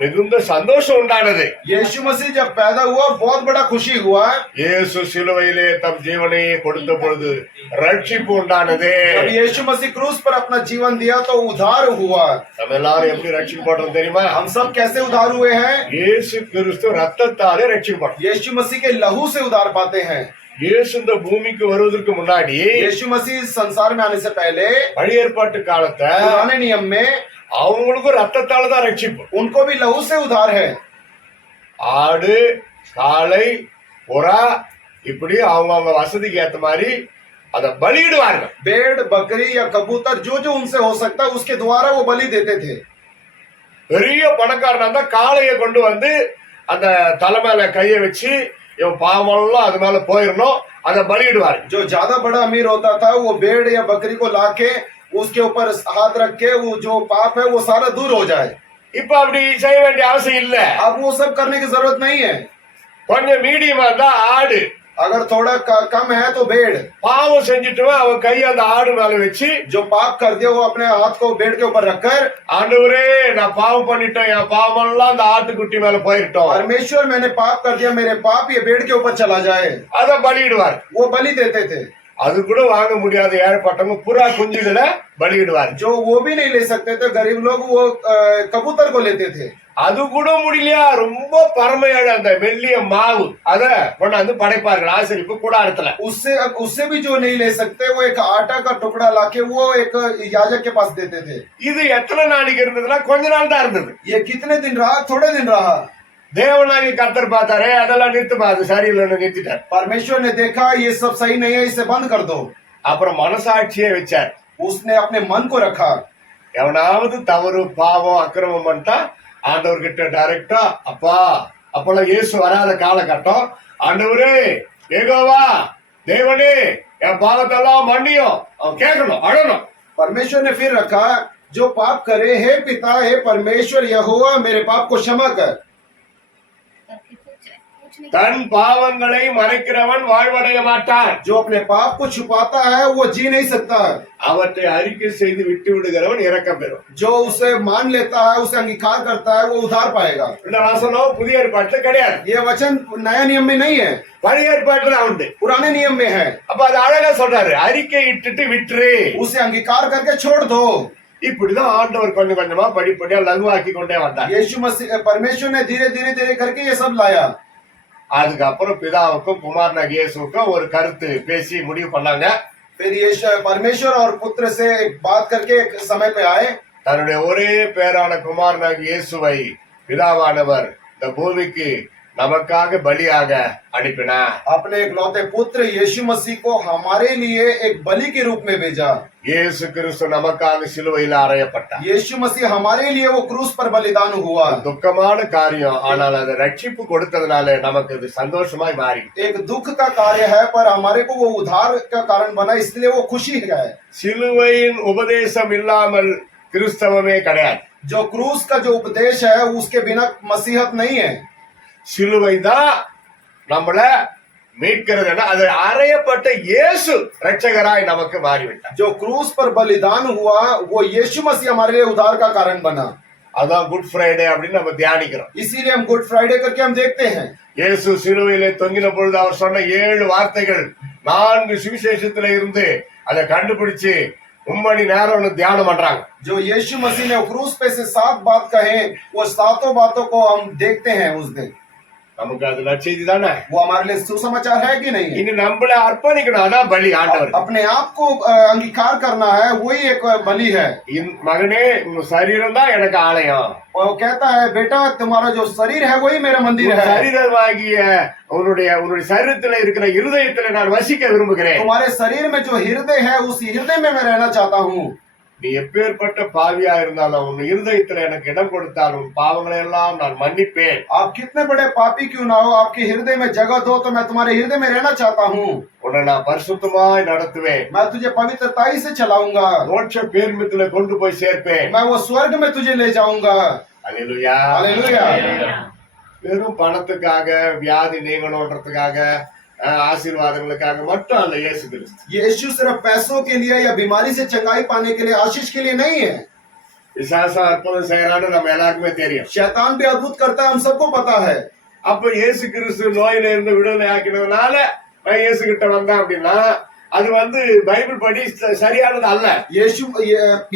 மிகுந்த சந்தோஷம் உண்டானது. यीशु मसीह जब पैदा हुआ बहुत बड़ा खुशी हुआ। இயேசு சிலுவையிலே தம் ஜீவனை கொடுத்த பொழுது ரட்சிப்பு உண்டானது. जब यीशु मसीह क्रूस पर अपना जीवन दिया तो उद्धार हुआ। நம்ம எல்லாரும் எப்படி ரட்சிக்கப்பட்டோம் தெரியுமா? हम सब कैसे उद्धार हुए हैं? இயேசு கிறிஸ்து ரத்தத்தாலே ரட்சிக்கப்பட்டோம். यीशु मसीह के लहू से उद्धार पाते हैं। இயேசு இந்த பூமிக்கு வருவதற்கு முன்னாடி यीशु मसीह संसार में आने से पहले பழைய ஏற்பாட்டு காலத்தை पुराने नियम में அவங்களுக்கும் ரத்தத்தால தான் ரட்சிப்பு. उनको भी लहू से उद्धार है। ஆடு, காளை, புறா இப்படி அவங்க வசதிக்கு ஏத்த மாதிரி அதை பலியிடுவார்கள். भेड़, बकरी या कबूतर जो जो उनसे हो सकता है उसके द्वारा वो बलि देते थे। பெரிய பணக்காரனா இருந்தா காளையை கொண்டு வந்து அந்த தலை மேல கையை வச்சு இவன் பாவமெல்லாம் அது மேல போயிடணும், அதை பலியிடுவார். जो ज्यादा बड़ा अमीर होता था वो भेड़ या बकरी को लाके उसके ऊपर हाथ रख के वो जो पाप है वो सारा दूर हो जाए। இப்ப அப்படி செய்ய வேண்டிய அவசியம் இல்ல. अब वो सब करने की जरूरत नहीं है। கொஞ்சம் மீடியமா இருந்தா ஆடு, अगर थोड़ा कम है तो भेड़। பாவம் செஞ்சுட்டு அவன் கையை அந்த ஆடு மேல வச்சு जो पाप कर दिया वो अपने हाथ को भेड़ के ऊपर रखकर, ஆண்டவரே நான் பாவம் பண்ணிட்டேன், என் பாவமெல்லாம் அந்த ஆட்டுக்குட்டி மேல போயிட்டோம், परमेश्वर मैंने पाप कर दिया, मेरे पाप ये भेड़ के ऊपर चला जाए, அதை பலியிடுவார். वो बलि देते थे। அது கூட வாங்க முடியாத ஏழைப்பட்டவங்க புறா குஞ்சுகளை பலியிடுவார். जो वो भी नहीं ले सकते थे गरीब लोग वो कबूतर को लेते थे। அது கூட முடியலையா, ரொம்ப பரமையான அந்த மெல்லிய மாவு அத கொண்டாந்து படைப்பார்கள் ஆசரிப்பு கூடாரத்துல. उससे भी जो नहीं ले सकते वो एक आटा का टुकड़ा लाके वो एक याजक के पास देते थे। இது எத்தனை நாளைக்கு இருந்ததுன்னா கொஞ்ச நாள் தான் இருந்தது. ये कितने दिन रहा? थोड़े दिन रहा। தேவனாகி கர்த்தர் பார்த்தாரே அதெல்லாம் நிறுத்துமா, அது சரியில்லைன்னு நிறுத்திட்டார். परमेश्वर ने देखा ये सब सही नहीं है, इसे बंद कर दो। அப்புறம் மனசாட்சியே வச்சார். उसने अपने मन को रखा। எவனாவது தவறு பாவம் அக்கிரமம் பண்ணிட்டா ஆண்டவர்கிட்ட டைரக்டா அப்பா, அப்பெல்லாம் இயேசு வராத காலகட்டம், ஆண்டவரே யெகோவா தேவனே என் பாவத்தெல்லாம் மன்னியும் அவன் கேட்கணும், அழணும். परमेश्वर ने फिर रखा जो पाप करे, हे पिता, हे परमेश्वर यहोवा मेरे पाप को क्षमा कर। தன் பாவங்களை மறைக்கிறவன் வாழ்வடைய மாட்டான். जो अपने पाप को छुपाता है वो जी नहीं सकता। அவற்றை அறிக்கை செய்து விட்டு விடுகிறவன் இரக்கம் பெறும். जो उसे मान लेता है, उसे अंगीकार करता है, वो उद्धार पाएगा। இந்த வசனம் புதிய ஏற்பாட்டுல கிடையாது. ये वचन नया नियम में नहीं है, பழைய ஏற்பாட்டுல உண்டு, पुराने नियम में है। அப்ப அது அழகா சொல்றாரு, அறிக்கை இட்டுட்டு விட்டுரு, उसे अंगीकार करके छोड़ दो। இப்படிதான் ஆண்டவர் கொஞ்சம் கொஞ்சமா படிப்படியா லகுவாக்கி கொண்டே வந்தார். यीशु मसीह परमेश्वर ने धीरे धीरे धीरे करके ये सब लाया। அதுக்கப்புறம் பிதாவுக்கும் குமாரனாகிய இயேசுவுக்கும் ஒரு கருத்து பேசி முடிவு பண்ணாங்க. फिर ये परमेश्वर और पुत्र से एक बात करके एक समय पे आए। தன்னுடைய ஒரே பேரான குமாரனாகிய இயேசுவை பிதாவானவர் இந்த பூமிக்கு நமக்காக பலியாக அனுப்பினார். अपने इकलौते पुत्र यीशु मसीह को हमारे लिए एक बलि के रूप में भेजा। இயேசு கிறிஸ்து நமக்காக சிலுவையில் அறையப்பட்டார். यीशु मसीह हमारे लिए वो क्रूस पर बलिदान हुआ। துக்கமான காரியம், ஆனால் அது ரட்சிப்பு கொடுத்ததுனால நமக்கு இது சந்தோஷமாய் மாறி. एक दुख का कार्य है पर हमारे को वो उद्धार का कारण बना, इसलिए वो खुशी है। சிலுவையின் உபதேசம் இல்லாமல் கிறிஸ்தவமே கிடையாது. जो क्रूस का जो उपदेश है उसके बिना मसीहत नहीं है। சிலுவை தான் நம்மள மீட்கிறது. அது அறையப்பட்ட இயேசு ரட்சகராய் நமக்கு மாறிவிட்டார். जो क्रूस पर बलिदान हुआ वो यीशु मसीह हमारे लिए उद्धार का कारण बना। அதான் குட் ஃப்ரைடே அப்படின்னு நம்ம தியானிக்கிறோம். इसीलिए हम गुड फ्राइडे करके हम देखते हैं। இயேசு சிலுவையிலே தொங்கின பொழுது அவர் சொன்ன 7 வார்த்தைகள் 4 சுவிசேஷத்துல இருந்து அதை கண்டுபிடிச்சு 3 மணி நேரம் தியானம் பண்றாங்க. जो यीशु मसीह ने क्रूस पे से 7 बात कहे, वो 7 बातों को हम देखते हैं उस दिन। நமக்கு அது நற்செய்தி தானே? वो हमारे लिए सुसमाचार है कि नहीं? இனி நம்மள அர்ப்பணிக்கணும், அதான் பலி. ஆண்டவர் अपने आप को अंगीकार करना है, वही एक बलि है। மகனே உங்க சரீரம் தான் எனக்கு ஆலயம். वो कहता है बेटा तुम्हारा जो शरीर है वही मेरा मंदिर है। சரீரமாகிய உன்னுடைய சரீரத்துல இருக்கிற இருதயத்துல நான் வசிக்க விரும்புகிறேன். तुम्हारे शरीर में जो हृदय है उस हृदय में मैं रहना चाहता हूँ। நீ எப்பேற்பட்ட பாவியா இருந்தாலும் உன் இருதயத்துல எனக்கு இடம் கொடுத்தாலும் பாவங்களை எல்லாம் நான் மன்னிப்பேன். आप कितने बड़े पापी क्यों ना हो, आपके हृदय में जगह दो तो मैं तुम्हारे हृदय में रहना चाहता हूँ। உன்னை நான் பரிசுத்தமாய் நடத்துவேன். मैं तुझे पवित्रताई से चलाऊंगा। மோட்ச பேர்மித்துல கொண்டு போய் சேர்ப்பேன். मैं वो स्वर्ग में तुझे ले जाऊंगा। அல்லேலூயா. हालेलुया। வெறும் பணத்துக்காக, வியாதி நீங்கணும்ன்றதுக்காக, ஆசீர்வாதங்களுக்காக மட்டும் அல்ல இயேசு கிறிஸ்து. यीशु सिर्फ पैसों के लिए या बीमारी से चंगाई पाने के लिए, आशीष के लिए नहीं है। விசாசம் அற்புதம் செய்யறான்னு நம்ம எல்லாருக்குமே தெரியும். शैतान भी अद्भुत करता है, हम सबको पता है। அப்ப இயேசு கிறிஸ்து நோயில இருந்து விடுதலை ஆக்கினதுனால நான் இயேசு கிட்ட வந்தேன் அப்படின்னா அது பைபிள் படி சரியானது அல்ல.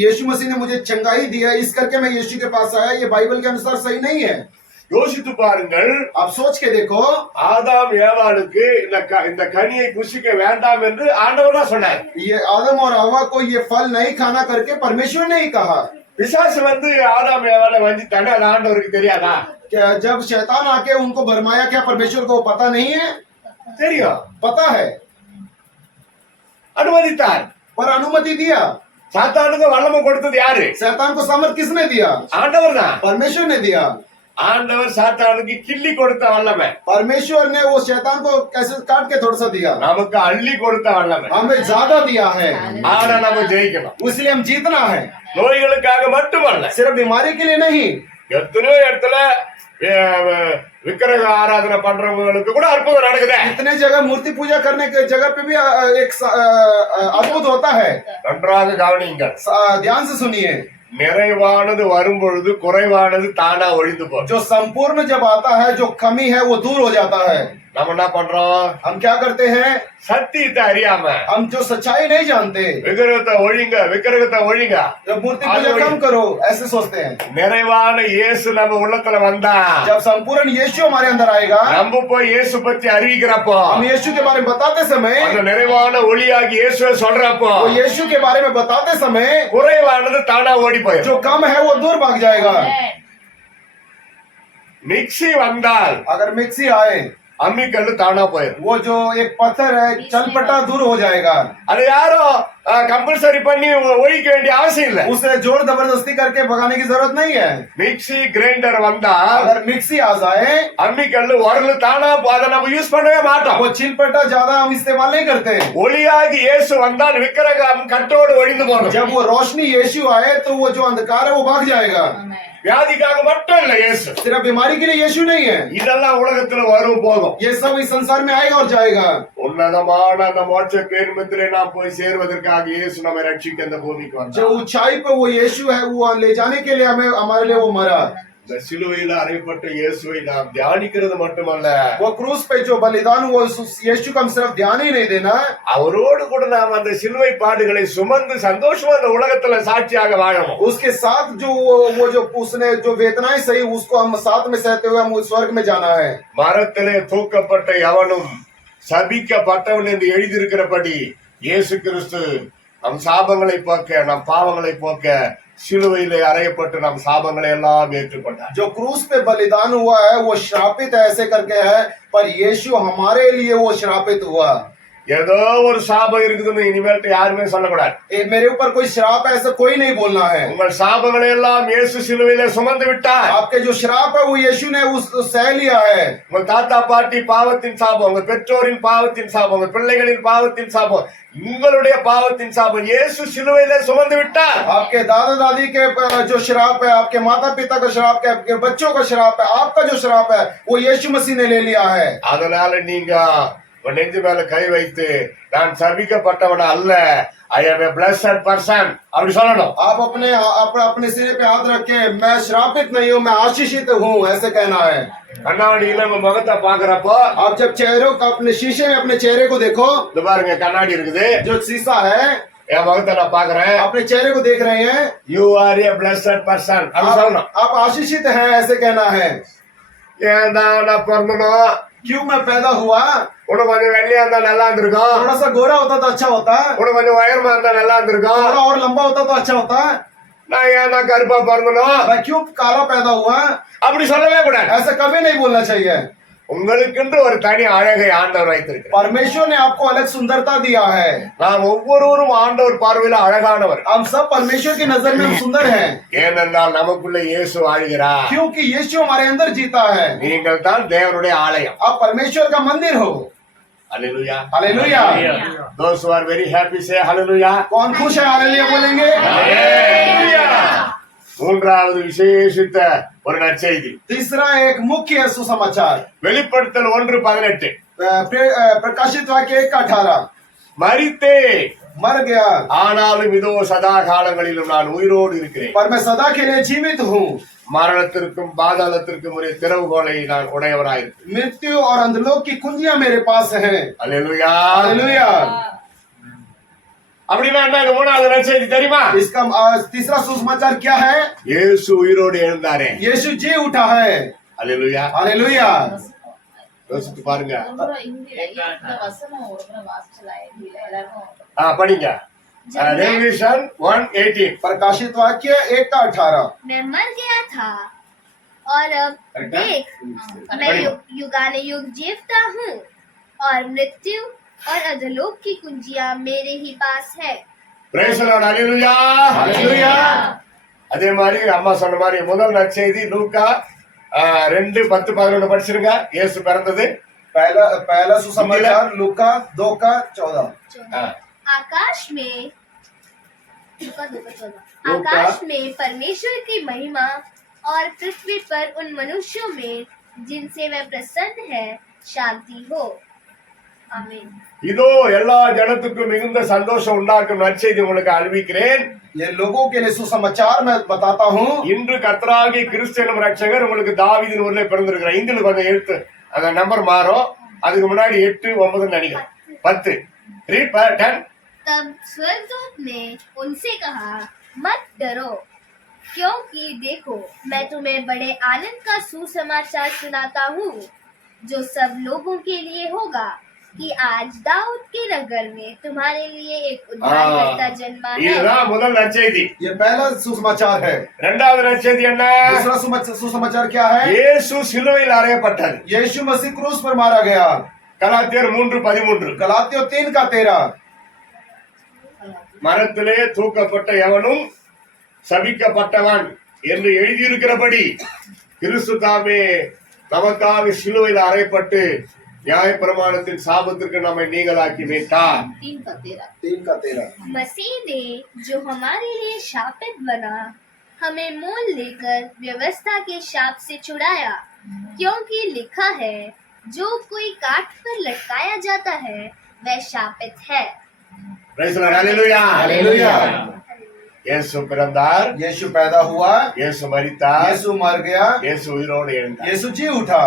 यीशु मसीह ने मुझे चंगाई दिया, इस करके मैं यीशु के पास आया, ये बाइबल के अनुसार सही नहीं है। யோசித்து பாருங்கள். आप सोच के देखो, ஆதாம் ஏவாளுக்கு இந்த கனியை புசிக்க வேண்டாம் என்று ஆண்டவர் தான் சொன்னார். ये आदम और हवा को ये फल नहीं खाना करके परमेश्वर ने ही कहा। பிசாசு ஆதாம் ஏவாளை வஞ்சித்தானே, அது ஆண்டவருக்கு தெரியாதா? क्या जब शैतान आके उनको भरमाया, क्या परमेश्वर को पता नहीं है? தெரியும், पता है, அனுமதித்தார். पर अनुमति दिया। சாத்தானுக்கு வல்லமை கொடுத்தது யாரு? शैतान को सामर्थ किसने दिया? ஆண்டவர் தான். परमेश्वर ने दिया। ஆண்டவர் சாத்தானுக்கு கிள்ளி கொடுத்த வல்லமை, परमेश्वर ने वो शैतान को कैसे काट के थोड़ा सा दिया, நமக்கு அள்ளி கொடுத்த வல்லமை. हमें ज्यादा दिया है, ஆனா நம்ம ஜெயிக்கணும். इसलिए हम जीतना है, நோய்களுக்காக மட்டுமல்ல, सिर्फ बीमारी के लिए नहीं। எத்தனையோ இடத்துல விக்கிரக ஆராதனை பண்றவங்களுக்கு கூட அற்புதம் நடக்குது. इतने जगह मूर्ति पूजा करने के जगह पे भी एक अद्भुत होता है। நன்றாக கவனியுங்கள், ध्यान से सुनिए। நிறைவானது வரும்பொழுது குறைவானது தானா ஒழிந்து போகும். जो संपूर्ण जब आता है, जो कमी है वो दूर हो जाता है। நம்ம என்ன பண்றோம்? हम क्या करते हैं? சத்தியத்தை அறியாம हम जो सच्चाई नहीं जानते, விக்கிரகத்தை ஒழிங்க, जब मूर्ति पूजा कम करो, ऐसे सोचते हैं। நிறைவான இயேசு நம்ம உள்ளத்துல வந்தா, जब संपूर्ण यीशु हमारे अंदर आएगा, நம்ம போய் இயேசு பத்தி அறிவிக்கிறப்போ, हम यीशु के बारे में बताते समय, அந்த நிறைவான ஒளியாகி இயேசுவை சொல்றப்போ, वो यीशु के बारे में बताते समय குறைவானது தானா ஓடி போயிடும். जो कम है वो दूर भाग जाएगा। மிக்ஸி வந்தால், अगर मिक्सी आए, அம்மிக்கல்லு தானா போயிடும். वो जो एक पत्थर है चलपटा दूर हो जाएगा। அது யாரும் கம்பல்சரி பண்ணி ஒழிக்க வேண்டிய அவசியம் இல்ல. उसे जोर जबरदस्ती करके भगाने की जरूरत नहीं है। மிக்ஸி கிரைண்டர் வந்தா, अगर मिक्सी आ जाए, அம்மிக்கல்லு உரல் தானா அதை நம்ம யூஸ் பண்ணவே மாட்டோம். वो चिलपटा ज्यादा हम इस्तेमाल नहीं करते। ஒளியாகி இயேசு வந்தால் விக்கிரகம் கட்டோடு ஒழிந்து போகும். जब वो रोशनी यीशु आए तो वो जो अंधकार है वो भाग जाएगा। வியாதிக்காக மட்டும் இல்ல இயேசு, सिर्फ बीमारी के लिए यीशु नहीं है, இதெல்லாம் உலகத்துல வரும் போகும். ये सब इस संसार में आएगा और जाएगा। உன்னதமான அந்த மோட்ச பேருமத்திலே நாம் போய் சேர்வதற்காக இயேசு நம்மை ரட்சிக்க இந்த பூமிக்கு जो வந்தார். ऊंचाई पे वो यीशु है, वो ले जाने के लिए हमें, हमारे लिए वो मरा। இந்த சிலுவையில அறையப்பட்ட இயேசுவை நாம் தியானிக்கிறது மட்டுமல்ல, वो क्रूस पे जो बलिदान हुआ उस यीशु को हम सिर्फ ध्यान ही नहीं देना, அவரோடு கூட நாம் அந்த சிலுவை பாடுகளை சுமந்து சந்தோஷமா அந்த உலகத்துல சாட்சியாக வாழணும். उसके साथ जो वो जो उसने जो वेदनाएं सही, उसको हम साथ में सहते हुए हम स्वर्ग में जाना है। மரத்திலே தூக்கப்பட்ட எவனும் சபிக்கப்பட்டவன் என்று எழுதியிருக்கிறபடி இயேசு கிறிஸ்து நம் சாபங்களை போக்க, நம் பாவங்களை போக்க சிலுவையிலே அறையப்பட்டு நம் சாபங்களை எல்லாம் ஏற்றுக்கொண்டார். जो क्रूस पे बलिदान हुआ है वो श्रापित ऐसे करके है, पर यीशु हमारे लिए वो श्रापित हुआ। ஏதோ ஒரு சாபம் இருக்குதுன்னு இனிமேல் யாருமே சொல்லக்கூடாது. मेरे ऊपर कोई श्राप है ऐसा कोई नहीं बोलना है। உங்கள் சாபங்களை எல்லாம் இயேசு சிலுவையிலே சுமந்து விட்டார். आपके जो श्राप है वो यीशु ने उस सह लिया है। உங்கள் தாத்தா பாட்டி பாவத்தின் சாபம், உங்க பெற்றோரின் பாவத்தின் சாபம், உங்க பிள்ளைகளின் பாவத்தின் சாபம், உங்களுடைய பாவத்தின் சாபம் இயேசு சிலுவையிலே சுமந்து விட்டார். आपके दादा दादी के जो श्राप है, आपके माता पिता का श्राप है, आपके बच्चों का श्राप है, आपका जो श्राप है वो यीशु मसीह ने ले लिया है। அதனால நீங்க நெஞ்சு மேல கை வைத்து நான் சபிக்கப்பட்டவன அல்ல, I am a blessed person அப்படி சொல்லணும். आप अपने सिरे पे हाथ रख के मैं श्रापित नहीं हूँ, मैं आशीषित हूँ, ऐसे कहना है। கண்ணாடியில உங்க முகத்தை பாக்குறப்போ, आप जब चेहरों का अपने शीशे में अपने चेहरे को देखो, இது பாருங்க கண்ணாடி இருக்குது, जो शीशा है என் முகத்தை நான் பாக்குறேன், अपने चेहरे को देख रहे हैं, you R A blessed person அப்படி சொல்லணும். आप आशीषित हैं ऐसे कहना है। ஏன் தான் நான் பிறந்தனும், क्यों मैं पैदा हुआ, உனக்கு கொஞ்சம் வெள்ளையா இருந்தா நல்லா இருந்திருக்கும், थोड़ा सा गोरा होता तो अच्छा होता, உனக்கு கொஞ்சம் உயரமா இருந்தா நல்லா இருந்திருக்கும், थोड़ा और लंबा होता तो अच्छा होता, நான் ஏன் தான் கருப்பா பிறந்தனும் मैं क्यों काला पैदा हुआ, அப்படி சொல்லவே கூடாது. ऐसा कभी नहीं बोलना चाहिए। உங்களுக்கென்று ஒரு தனி அழகை ஆண்டவர் வைத்திருக்கிறார். परमेश्वर ने आपको अलग सुंदरता दिया है। நாம் ஒவ்வொருவரும் ஆண்டவர் பார்வையில அழகானவர். हम सब परमेश्वर की नजर में सुंदर हैं, ஏனென்றால் நமக்குள்ள இயேசு வாழ்கிறார். क्योंकि यीशु हमारे अंदर जीता है। நீங்கள் தான் தேவனுடைய ஆலயம். आप परमेश्वर का मंदिर हो। Hallelujah, hallelujah. those who are very happy say hallelujah. कौन खुश है हालेलुया बोलेंगे? हालेलुया. மூன்றாவது விசேஷித்த ஒரு நற்செய்தி, तीसरा एक मुख्य सुसमाचार, வெளிப்படுத்தல் 1:18. प्रकाशित वाक्य 1:18। மரித்தேன், मर गया, ஆனாலும் இதோ சதா காலங்களிலும் நான் உயிரோடு இருக்கிறேன். पर मैं सदा के लिए जीवित हूँ। மரணத்திற்கும் பாதாளத்திற்கும் ஒரு திறவுகோலை நான் உடையவராயிருக்கிறேன். मृत्यु और अंधलोक की कुंजियां मेरे पास हैं। அல்லேலூயா. हालेलुया। அப்படின்னா என்ன? இது மூணாவது நற்செய்தி தெரியுமா? इसका तीसरा सुसमाचार क्या है? இயேசு உயிரோடு எழுந்தாரே. यीशु जी उठा है। அல்லேலூயா. हालेलुया। யோசித்து பாருங்க. இந்த வசனம் ஒரு முறை வாசிச்சலாம் இல்ல எல்லாரும் படிங்க. ரெவல்யூஷன் 1:18. प्रकाशित वाक्य 1:18। मैं मर गया था और अब देख मैं युगानुयुग जीवता हूँ और मृत्यु और अधोलोक की कुंजियां मेरे ही पास है। Praise the Lord. Hallelujah. Hallelujah. அதே மாதிரி அம்மா சொன்ன மாதிரி முதல் நற்செய்தி லூக்கா 2:10-11 படிச்சிருங்க. இயேசு பிறந்தது. पहला सुसमाचार लूका 2:14। आकाश में आकाश में परमेश्वर की महिमा और पृथ्वी पर उन मनुष्यों में जिनसे वह प्रसन्न है शांति हो। आमीन। இதோ எல்லா ஜனத்துக்கும் மிகுந்த சந்தோஷம் உண்டாக்கும் நற்செய்தி உங்களுக்கு அறிவிக்கிறேன். ये लोगों के लिए सुसमाचार मैं बताता हूँ। இன்று கர்த்தராகிய கிறிஸ்து எனும் ரட்சகர் உங்களுக்கு தாவீதின் ஊர்ல பிறந்திருக்கிறார். இந்தில கொஞ்சம் எழுத்து அந்த நம்பர் மாறும். அதுக்கு முன்னாடி 8, 9 நினைக்கிறேன். 10 3 10. तब स्वर्गदूत ने उनसे कहा, मत डरो, क्योंकि देखो मैं तुम्हें बड़े आनंद का सुसमाचार सुनाता हूँ, जो सब लोगों के लिए होगा, कि आज दाऊद के नगर में तुम्हारे लिए एक उद्धारकर्ता जन्मा है। இதுதான் முதல் நற்செய்தி. ये पहला सुसमाचार है। இரண்டாவது நற்செய்தி என்ன? दूसरा सुसमाचार क्या है? இயேசு சிலுவையில் அறையப்பட்டார். यीशु मसीह क्रूस पर मारा गया। கலாத்தியர் 3:13. गलातियों 3:13। மரத்திலே தூக்கப்பட்ட எவனும் சபிக்கப்பட்டவன் என்று எழுதியிருக்கிறபடி கிறிஸ்து தாமே நமக்காக சிலுவையில் அறையப்பட்டு நியாயப்பிரமாணத்தின் சாபத்திற்கு நம்மை நீங்களாக்கி மீட்டார். 3:13। मसीह ने जो हमारे लिए शापित बना हमें मोल लेकर व्यवस्था के शाप से छुड़ाया, क्योंकि लिखा है, जो कोई काठ पर लटकाया जाता है वह शापित है। Praise the Lord. Hallelujah. Hallelujah. இயேசு பிறந்தார், यीशु पैदा हुआ, இயேசு மரித்தார், यीशु मर गया, இயேசு உயிரோடு எழுந்தார். यीशु जी उठा।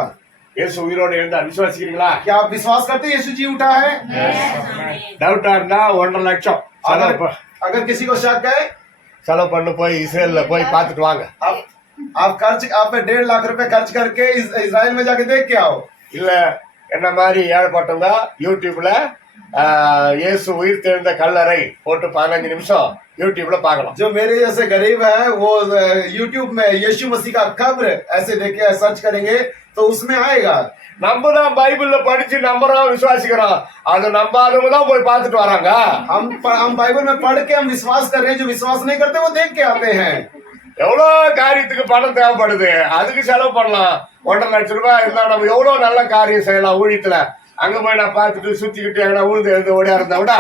இயேசு உயிரோடு எழுந்தார். விசுவாசிக்கிறீங்களா? क्या आप विश्वास करते हैं यीशु जी उठा है? டவுட்டா இருந்தா 1.5 லட்சம் अगर किसी को शक है, செலவு பண்ணு, போய் இஸ்ரேல்ல போய் பார்த்துட்டு வாங்க. आप 1.5 लाख रुपए खर्च करके इजराइल में जाके देख के आओ। இல்ல என்ன மாதிரி ஏழைப்பட்டவங்க யூடியூப்ல இயேசு உயிர் தெழுந்த கல்லறை போட்டு 15 நிமிஷம் யூடியூப்ல பார்க்கலாம். जो मेरे जैसे गरीब है वो यूट्यूब में यीशु मसीह का कब्र ऐसे देख के सर्च करेंगे तो उसमें आएगा। நம்ம தான் பைபிள்ல படிச்சு நம்புறோம், விசுவாசிக்கிறோம். அது நம்பாதவங்க தான் போய் பார்த்துட்டு வராங்க. हम बाइबल में पढ़ के हम विश्वास कर रहे हैं, जो विश्वास नहीं करते वो देख के आते हैं। எவ்வளவு காரியத்துக்கு பணம் தேவைப்படுது, அதுக்கு செலவு பண்ணலாம். 1.5 லட்சம் ரூபாய் இருந்தா நம்ம எவ்வளவு நல்ல காரியம் செய்யலாம் ஊழியத்துல. அங்க போய் நான் பார்த்துட்டு சுத்திக்கிட்டு எங்கன்னா உழுது எழுந்து ஓடியா இருந்தா விட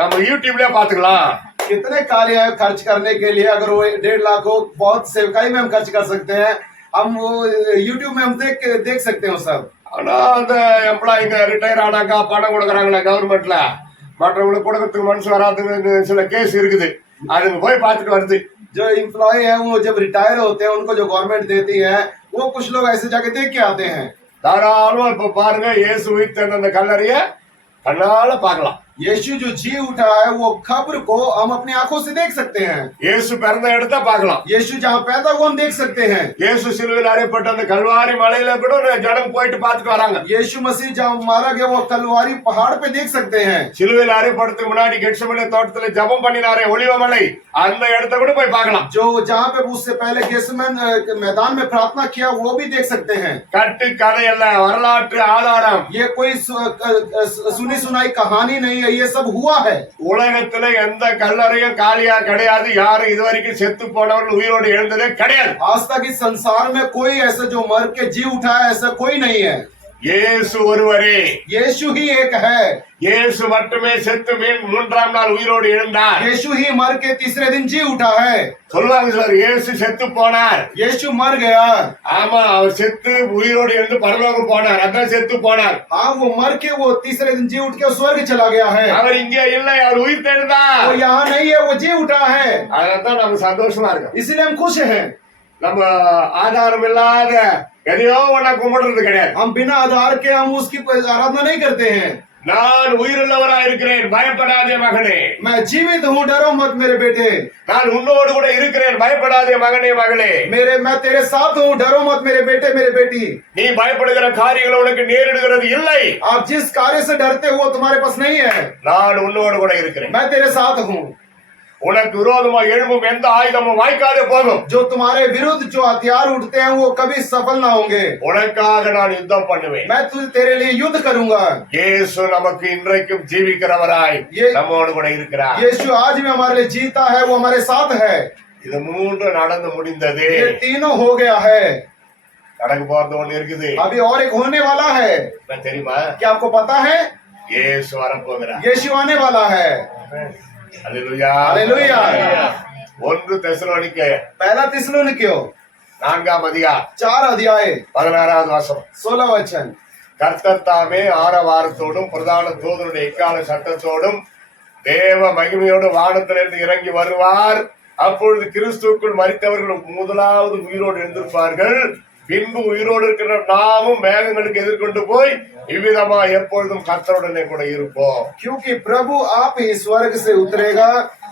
நம்ம யூடியூப்லயே பாத்துக்கலாம். कितने कार्य है खर्च करने के लिए, अगर वो 1.5 लाख हो, बहुत सेवकाई में हम खर्च कर सकते हैं। हम वो यूट्यूब में हम देख सकते हैं वो सब। ஆனா அந்த எம்ப்ளாயிங்க ரிட்டையர் ஆனாக்கா பணம் கொடுக்குறாங்களே கவர்மெண்ட்ல, மற்றவங்களுக்கு கொடுக்கறதுக்கு மனசு வராதுன்னு சில கேஸ் இருக்குது. அதுங்க போய் பார்த்துட்டு வருது. जो एम्प्लॉय है वो जब रिटायर होते हैं उनको जो गवर्नमेंट देती है वो कुछ लोग ऐसे जाके देख के आते हैं। தாராளமா இப்ப பாருங்க, இயேசு உயிர் தெழுந்த அந்த கல்லறைய கண்ணால பார்க்கலாம். यीशु जो जी उठा है वो खबर को हम अपनी आंखों से देख सकते हैं। இயேசு பிறந்த இடத்த பார்க்கலாம். यीशु जहाँ पैदा हुआ हम देख सकते हैं। இயேசு சிலுவையில் அறையப்பட்ட அந்த கல்வாரி மலையில கூட ஜனம் போயிட்டு பார்த்துட்டு வராங்க. यीशु मसीह जहाँ मारा गया वो कलवारी पहाड़ पे देख सकते हैं। சிலுவையில் அறையப்படுறதுக்கு முன்னாடி கெத்செமனே தோட்டத்துல ஜெபம் பண்ணினாரே ஒலிவமலை, அந்த இடத்த கூட போய் பார்க்கலாம். जो जहाँ पे उससे पहले गेत्सेमन मैदान में प्रार्थना किया वो भी देख सकते हैं। கட்டு கதை அல்ல, வரலாற்று ஆதாரம். ये कोई सुनी सुनाई कहानी नहीं है, ये सब हुआ है। உலகத்துல எந்த கல்லறையும் காலியா கிடையாது. யாரும் இதுவரைக்கும் செத்து போனவர்கள் உயிரோடு எழுந்ததே கிடையாது. आज तक इस संसार में कोई ऐसा जो मर के जी उठा है ऐसा कोई नहीं है। இயேசு ஒருவரே. यीशु ही एक है। இயேசு மட்டுமே செத்து மூன்றாம் நாள் உயிரோடு எழுந்தார். यीशु ही मर के तीसरे दिन जी उठा है। சொல்லுவாங்க சார், இயேசு செத்து போனார். यीशु मर गया। ஆமா, அவர் செத்து உயிரோடு எழுந்து பரலோகம் போனார். அதான் செத்து போனார். हाँ, वो मर के वो तीसरे दिन जी उठ के स्वर्ग चला गया है। அவர் இங்கே இல்லை, அவர் உயிர் தெழுந்தார். वो यहाँ नहीं है, वो जी उठा है। அதான் நம்ம சந்தோஷமா இருக்கோம். इसीलिए हम खुश हैं। நம்ம ஆதாரம் இல்லாத எதையோ ஒண்ணா கும்பிடுறது கிடையாது. हम बिना आधार के हम उसकी आराधना नहीं करते हैं। நான் உயிருள்ளவரா இருக்கிறேன், பயப்படாதே மகனே. मैं जीवित हूँ, डरो मत मेरे बेटे। நான் உன்னோடு கூட இருக்கிறேன், பயப்படாதே மகனே மகளே. मैं तेरे साथ हूँ, डरो मत मेरे बेटे मेरे बेटी। நீ பயப்படுகிற காரியங்கள் உனக்கு நேரிடுகிறது இல்லை. आप जिस कार्य से डरते हो तुम्हारे पास नहीं है। நான் உன்னோடு கூட இருக்கிறேன். मैं तेरे साथ हूँ। உனக்கு விரோதமா எழும்பும் எந்த ஆயுதமும் வாய்க்காதே போகும். जो तुम्हारे विरुद्ध जो हथियार उठते हैं वो कभी सफल ना होंगे। உனக்காக நான் யுத்தம் பண்ணுவேன். मैं तेरे लिए युद्ध करूंगा। இயேசு நமக்கு இன்றைக்கும் ஜீவிக்கிறவராய் நம்மோடு கூட இருக்கிறார். यीशु आज भी हमारे लिए जीता है, वो हमारे साथ है। இது மூன்று நடந்து முடிந்தது. ये तीनों हो गया है। நடக்க போறது ஒண்ணு இருக்குது. अभी और एक होने वाला है। என்ன தெரியுமா? क्या आपको पता है? இயேசு வரப்போகிறார். यीशु आने वाला है। அல்லேலூயா. हालेलुया। 1 தெசலோனிக்கே पहला थिस्सलुनीकियों 4 அதிகாரம் 4 अध्याय 16வது வசனம். 16 वचन। கர்த்தர் தாமே ஆரவாரத்தோடும் பிரதான தூதனுடைய எக்கால சத்தத்தோடும் தேவ மகிமையோடு வானத்திலிருந்து இறங்கி வருவார். அப்பொழுது கிறிஸ்துவுக்குள் மரித்தவர்கள் முதலாவது உயிரோடு எழுந்திருப்பார்கள். பின்பு உயிரோடு இருக்கிற நாமும் மேகங்களுக்கு எதிர்கொண்டு போய் இவ்விதமா எப்பொழுதும் கர்த்தருடனே கூட இருப்போம். क्योंकि प्रभु आप ही स्वर्ग से उतरेगा,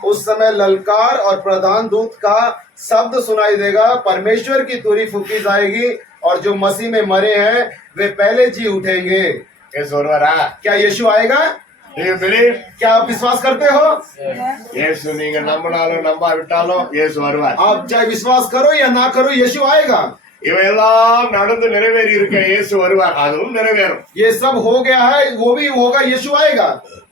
उस समय ललकार और प्रधान दूत का शब्द सुनाई देगा, परमेश्वर की तुरी फूकी जाएगी और जो मसीह में मरे हैं वे पहले जी उठेंगे। இயேசு வருவாரா? क्या यीशु आएगा? Do you believe? क्या आप विश्वास करते हो? இயேசு நீங்க நம்பினாலும் நம்பாவிட்டாலும் இயேசு வருவார். आप चाहे विश्वास करो या ना करो, यीशु आएगा। இவையெல்லாம் நடந்து நிறைவேறி இருக்க இயேசு வருவார். அதுவும் நிறைவேறும். ये सब हो गया है, वो भी होगा, यीशु आएगा।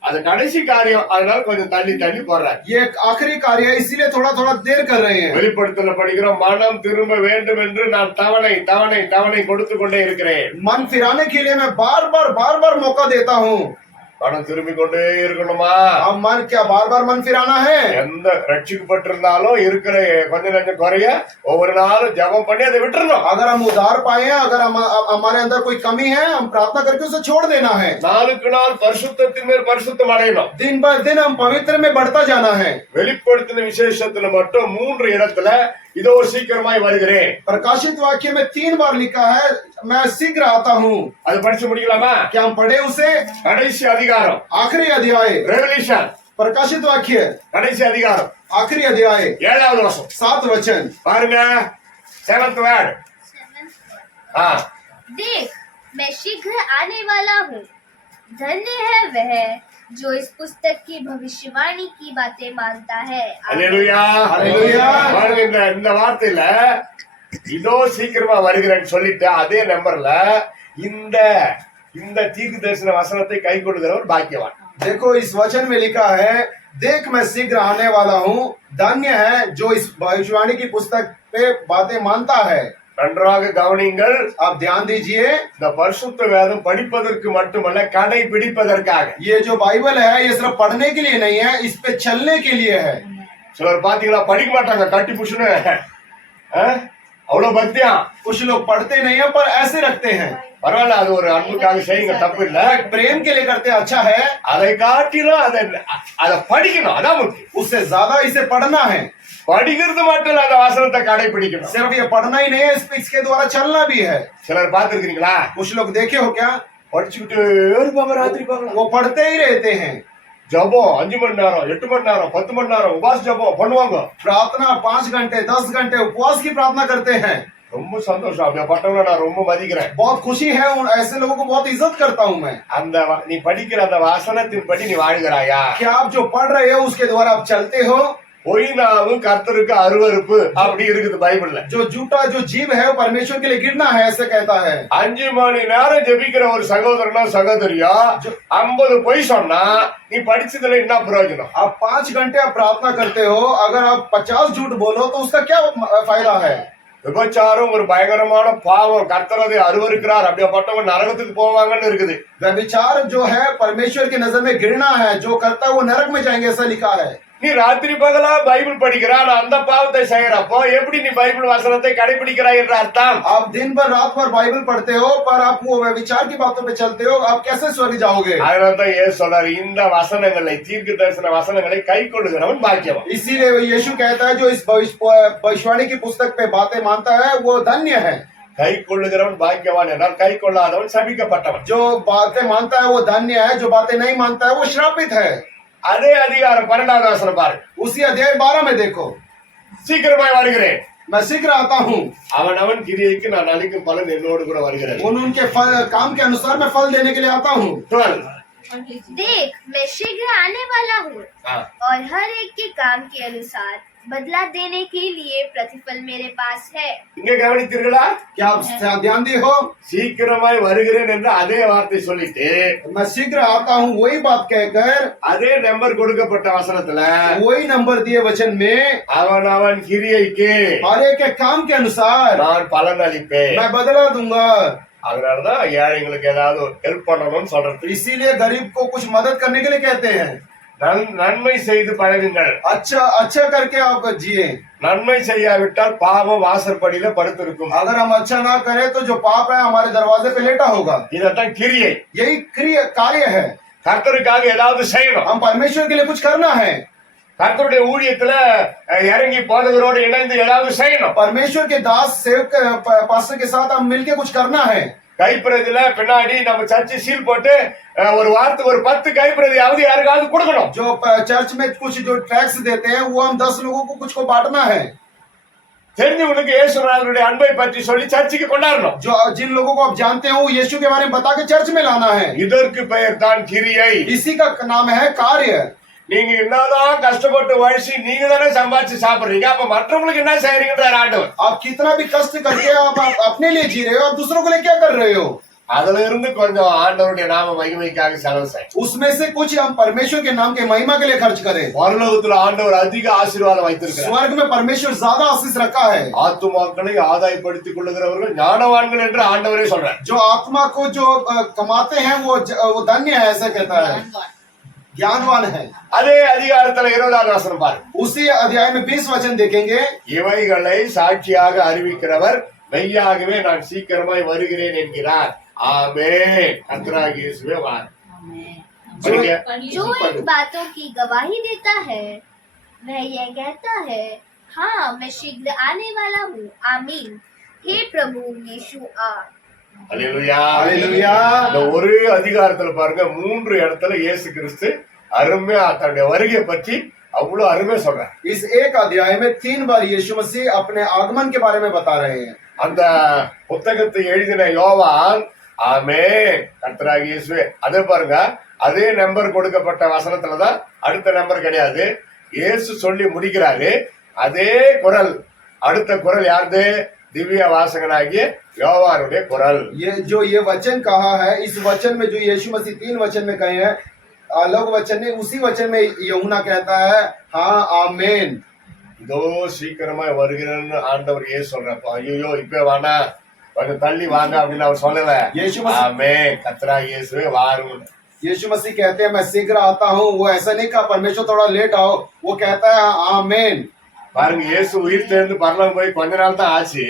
அது கடைசி காரியம், அதனால கொஞ்சம் தள்ளி தள்ளி போடுறார். ये एक आखिरी कार्य है, इसीलिए थोड़ा थोड़ा देर कर रहे हैं। வெளிப்படுத்தல படிக்கிறோம், மனம் திரும்ப வேண்டும் என்று நான் தவணை தவணை தவணை கொடுத்து கொண்டே இருக்கிறேன். मन फिराने के लिए मैं बार बार मौका देता हूँ। மனம் திரும்பி கொண்டே இருக்கணுமா? अब मन क्या बार मन फिराना है? எந்த ரட்சிக்கப்பட்டிருந்தாலும் இருக்கிற கொஞ்ச நஞ்சம் குறைய ஒவ்வொரு நாளும் ஜெபம் பண்ணி அதை விட்டுறணும். अगर हम उधार पाए हैं, अगर हमारे अंदर कोई कमी है, हम प्रार्थना करके उसे छोड़ देना है। நாளுக்கு நாள் பரிசுத்தத்தின் மேல் பரிசுத்தம் அடையணும். दिन ब दिन हम पवित्र में बढ़ता जाना है। வெளிப்படுத்தின விசேஷத்துல மட்டும் 3 இடத்துல இதோ சீக்கிரமாய் வருகிறேன். प्रकाशित वाक्य में 3 बार लिखा है, मैं शीघ्र आता हूँ। அது படிச்சு முடிக்கலாமா? क्या हम पढ़े उसे? கடைசி அதிகாரம் आखिरी अध्याय ரெவல்யூஷன், प्रकाशित वाक्य கடைசி அதிகாரம் आखिरी अध्याय 7வது வசனம் 7 वचन। பாருங்க. 7th word. हाँ, देख मैं शीघ्र आने वाला हूँ, धन्य है वह जो इस पुस्तक की भविष्यवाणी की बातें मानता है। அல்லேலூயா. அல்லேலூயா. பாருங்க, இந்த வார்த்தையில இதோ சீக்கிரமா வருகிறேன்னு சொல்லிட்டு அதே நம்பர்ல இந்த இந்த தீர்க்க தரிசன வசனத்தை கை கொள்கிறவர் பாக்கியவான். देखो इस वचन में लिखा है, देख मैं शीघ्र आने वाला हूँ, धन्य है जो इस भविष्यवाणी की पुस्तक पे बातें मानता है। நன்றாக கவனிங்கள். आप ध्यान दीजिए, இந்த பரிசுத்த வேதம் படிப்பதற்கு மட்டுமல்ல, கடைபிடிப்பதற்காக. ये जो बाइबल है ये सिर्फ पढ़ने के लिए नहीं है, इस पे चलने के लिए है। சிலர் பாத்தீங்களா படிக்க மாட்டாங்க, கட்டி புஷுன்னு அவ்வளவு பக்தியா. कुछ लोग पढ़ते नहीं है पर ऐसे रखते हैं। பரவாயில்ல, அது ஒரு அன்புக்காக செய்யுங்க, தப்பு இல்ல. प्रेम के लिए करते अच्छा है, அதை காட்டிலும் அதை படிக்கணும், அதான் முக்கியம். उससे ज्यादा इसे पढ़ना है। படிக்கிறது மட்டும் இல்ல, அந்த வசனத்தை கடைபிடிக்கணும். सिर्फ ये पढ़ना ही नहीं है, इसके द्वारा चलना भी है। சிலர் பார்த்திருக்கீங்களா? कुछ लोग देखे हो क्या? படிச்சுக்கிட்டு இருப்பாங்க, ராத்திரி பார்க்கலாம். वो पढ़ते ही रहते हैं। ஜபம் 5 மணி நேரம், 8 மணி நேரம், 10 மணி நேரம் உபாச ஜபம் பண்ணுவாங்க. प्रार्थना 5 घंटे 10 घंटे उपवास की प्रार्थना करते हैं। ரொம்ப சந்தோஷம். அப்படிப்பட்டவங்களை நான் ரொம்ப மதிக்கிறேன். बहुत खुशी है, उन ऐसे लोगों को बहुत इज्जत करता हूँ मैं। அந்த நீ படிக்கிற அந்த வசனத்தின் படி நீ வாழ்கிறாயா? क्या आप जो पढ़ रहे हो उसके द्वारा आप चलते हो? பொய் நாவு கர்த்தருக்கு அருவருப்பு அப்படி இருக்குது பைபிள்ல. जो झूठा जो जीव है वो परमेश्वर के लिए गिरना है, ऐसे कहता है। 5 மணி நேரம் ஜெபிக்கிற ஒரு சகோதரனோ சகோதரியா 50 பொய் சொன்னா நீ படிச்சதுல என்ன பிரயோஜனம்? आप 5 घंटे आप प्रार्थना करते हो, अगर आप 50 झूठ बोलो तो उसका क्या फायदा है? விபச்சாரம் ஒரு பயங்கரமான பாவம், கர்த்தர் அதை அருவருக்கிறார், அப்படிப்பட்டவங்க நரகத்துக்கு போவாங்கன்னு இருக்குது. व्यभिचार जो है परमेश्वर की नजर में घृणा है, जो करता है वो नरक में जाएंगे, ऐसा लिखा है। நீ ராத்திரி பகலா பைபிள் படிக்கிறா, ஆனா அந்த பாவத்தை செய்யறப்போ எப்படி நீ பைபிள் வசனத்தை கடைபிடிக்கிறாய் என்ற அர்த்தம்? आप दिन भर रात भर बाइबल पढ़ते हो पर आप वो व्यभिचार की बातों पे चलते हो, आप कैसे स्वर्ग जाओगे? அதனால்தான் இயேசு சொல்றாரு, இந்த வசனங்களை, தீர்க்க தரிசன வசனங்களை கை கொள்ளுகிறவன் பாக்கியவான். इसीलिए यीशु कहता है जो इस भविष्यवाणी की पुस्तक पे बातें मानता है वो धन्य है। கை கொள்ளுகிறவன் பாக்கியவான் என்றால் கை கொள்ளாதவன் சபிக்கப்பட்டவன். जो बातें मानता है वो धन्य है, जो बातें नहीं मानता है वो श्रापित है। அதே அதிகாரம் 12வது வசனம் பாரு. उसी अध्याय 12 में देखो, சீக்கிரமாய் வருகிறேன், मैं शीघ्र आता हूँ, அவன் கிரியைக்கு நான் அளிக்கும் பலன் என்னோடு கூட வருகிறேன். उनके फल काम के अनुसार मैं फल देने के लिए आता हूँ। 12. देख मैं शीघ्र आने वाला हूँ हाँ. और हर एक के काम के अनुसार बदला देने के लिए प्रतिफल मेरे पास है। இங்க கவனித்தீர்களா? क्या आप ध्यान दिए हो? சீக்கிரமாய் வருகிறேன் என்று அதே வார்த்தை சொல்லிட்டு मैं शीघ्र आता हूँ वही बात कहकर அதே நம்பர் கொடுக்கப்பட்ட வசனத்துல वही नंबर दिए वचन में அவன் கிரியைக்கு हर एक के काम के अनुसार நான் பலன் அளிப்பேன். मैं बदला दूंगा। அதனாலதான் ஏழைங்களுக்கு ஏதாவது ஹெல்ப் பண்ணணும்னு சொல்றது. इसीलिए गरीब को कुछ मदद करने के लिए कहते हैं। நன்மை செய்து பழகுங்கள். अच्छा अच्छा करके आप जिए। நன்மை செய்யாவிட்டால் பாவம் வாசற்படியில படுத்திருக்கும். अगर हम अच्छा ना करें तो जो पाप है हमारे दरवाजे पे लेटा होगा। இதத்தான் கிரியை. यही क्रिया कार्य है। கர்த்தருக்காக ஏதாவது செய்யணும். हम परमेश्वर के लिए कुछ करना है। கர்த்தருடைய ஊழியத்துல இறங்கி போதகரோடு இணைந்து ஏதாவது செய்யணும். परमेश्वर के दास सेवक पास्टर के साथ हम मिलके कुछ करना है। கைப்பிரதில பின்னாடி நம்ம சர்ச்சை சீல் போட்டு ஒரு வாரத்துக்கு ஒரு 10 கைப்பிரதியாவது யாருக்காவது கொடுக்கணும். जो चर्च में कुछ जो टैक्स देते हैं वो हम 10 लोगों को कुछ को बांटना है। தெரிஞ்சவங்களுக்கு இயேசுநாதருடைய அன்பை பற்றி சொல்லி சர்ச்சுக்கு கொண்டாடணும். जो जिन लोगों को आप जानते हो वो यीशु के बारे में बता के चर्च में लाना है। இதற்கு பெயர் தான் கிரியை. इसी का नाम है कार्य। நீங்க என்னதான் கஷ்டப்பட்டு உழைச்சி நீங்க தானே சம்பாதிச்சு சாப்பிடுறீங்க, அப்ப மற்றவங்களுக்கு என்ன செய்யறீங்கன்றார் ஆண்டவர். आप कितना भी कष्ट करके आप अपने लिए जी रहे हो, आप दूसरों के लिए क्या कर रहे हो? அதுல இருந்து கொஞ்சம் ஆண்டவருடைய நாம மகிமைக்காக செலவு செய்யும். उसमें से कुछ हम परमेश्वर के नाम के महिमा के लिए खर्च करें। பரலோகத்துல ஆண்டவர் அதிக ஆசீர்வாதம் வைத்திருக்கிறார். स्वर्ग में परमेश्वर ज्यादा आशीष रखा है। ஆத்துமாக்களை ஆதாயப்படுத்திக் கொள்ளுகிறவர்கள் ஞானவான்கள் என்று ஆண்டவரே சொல்றார். जो आत्मा को जो कमाते हैं वो धन्य है, ऐसा कहता है, ज्ञानवान है। அதே அதிகாரத்துல 20வது வசனம் பாரு. उसी अध्याय में 20 वचन देखेंगे। இவைகளை சாட்சியாக அறிவிக்கிறவர் மெய்யாகவே நான் சீக்கிரமாய் வருகிறேன் என்கிறார். ஆமென். கர்த்தராகிய இயேசுவே வார். जो इन बातों की गवाही देता है वह यह कहता है, हाँ मैं शीघ्र आने वाला हूँ। आमीन। हे प्रभु यीशु आ। அல்லேலூயா. हालेलुया। இந்த ஒரு அதிகாரத்துல பாருங்க 3 இடத்துல இயேசு கிறிஸ்து அருமையா தன்னுடைய வருகை பற்றி அவ்வளவு அருமையா சொல்றார். इस एक अध्याय में 3 बार यीशु मसीह अपने आगमन के बारे में बता रहे हैं। அந்த புத்தகத்தை எழுதின யோவான் ஆமென் கர்த்தராகிய இயேசுவே, அதே பாருங்க அதே நம்பர் கொடுக்கப்பட்ட வசனத்துலதான், அடுத்த நம்பர் கிடையாது. இயேசு சொல்லி முடிக்கிறாரு, அதே குரல், அடுத்த குரல் யாருது? दिव्य वासकनागिए योवानुடைய குரல். ये वचन कहा है, इस वचन में जो यीशु मसीह 3 वचन में कहे हैं, अलग वचन ने उसी वचन में यूहन्ना कहता है, हाँ आमीन। இதோ சீக்கிரமா வருகிறேன்னு ஆண்டவர் ஏன் சொல்றப்ப, ஐயோ இப்ப வானா கொஞ்சம் தள்ளி வாங்க அப்படின்னு அவர் சொல்லல. ஆமென் கர்த்தராகிய இயேசுவே வாரும். यीशु मसीह कहते हैं मैं शीघ्र आता हूँ, वो ऐसा नहीं कहा परमेश्वर थोड़ा लेट आओ, वो कहता है आमीन। பாருங்க இயேசு உயிர் தேர்ந்து பரலோகம் போய் கொஞ்ச நாள் தான் ஆச்சு,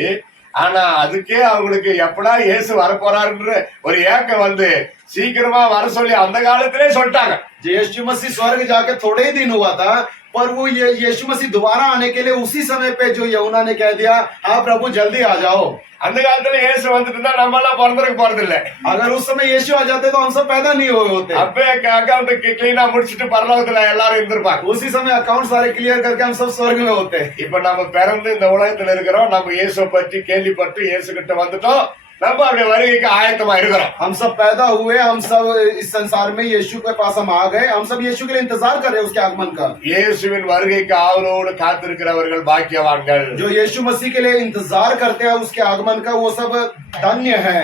ஆனா அதுக்கே அவங்களுக்கு எப்படா இயேசு வரப்போறாருன்ற ஒரு ஏக்கம் வந்து சீக்கிரமா வர சொல்லி அந்த காலத்திலே சொல்லிட்டாங்க. यीशु मसीह स्वर्ग जाके थोड़े ही दिन हुआ था, पर वो यीशु मसीह दोबारा आने के लिए उसी समय पे जो यूहन्ना ने कह दिया, हाँ प्रभु जल्दी आ जाओ। அந்த காலத்துல இயேசு வந்துட்டு இருந்தா நம்ம எல்லாம் பிறந்திருக்க போறது இல்ல. अगर उस समय यीशु आ जाते तो हम सब पैदा नहीं हुए होते। அப்பே அக்கௌண்ட் கிளீனா முடிச்சிட்டு பரலோகத்துல எல்லாரும் இருந்திருப்பாங்க. उसी समय अकाउंट सारे क्लियर करके हम सब स्वर्ग में होते। இப்ப நம்ம பிறந்து இந்த உலகத்துல இருக்கிறோம், நம்ம இயேசுவை பற்றி கேள்விப்பட்டு இயேசு கிட்ட வந்துட்டோம், நம்ம அவருடைய வருகைக்கு ஆயத்தமா இருக்கிறோம். हम सब पैदा हुए, हम सब इस संसार में यीशु के पास हम आ गए, हम सब यीशु के लिए इंतजार कर रहे हैं उसके आगमन का। இயேசுவின் வருகைக்கு ஆவலோடு காத்திருக்கிறவர்கள் பாக்கியவான்கள். जो यीशु मसीह के लिए इंतजार करते हैं उसके आगमन का, वो सब धन्य है।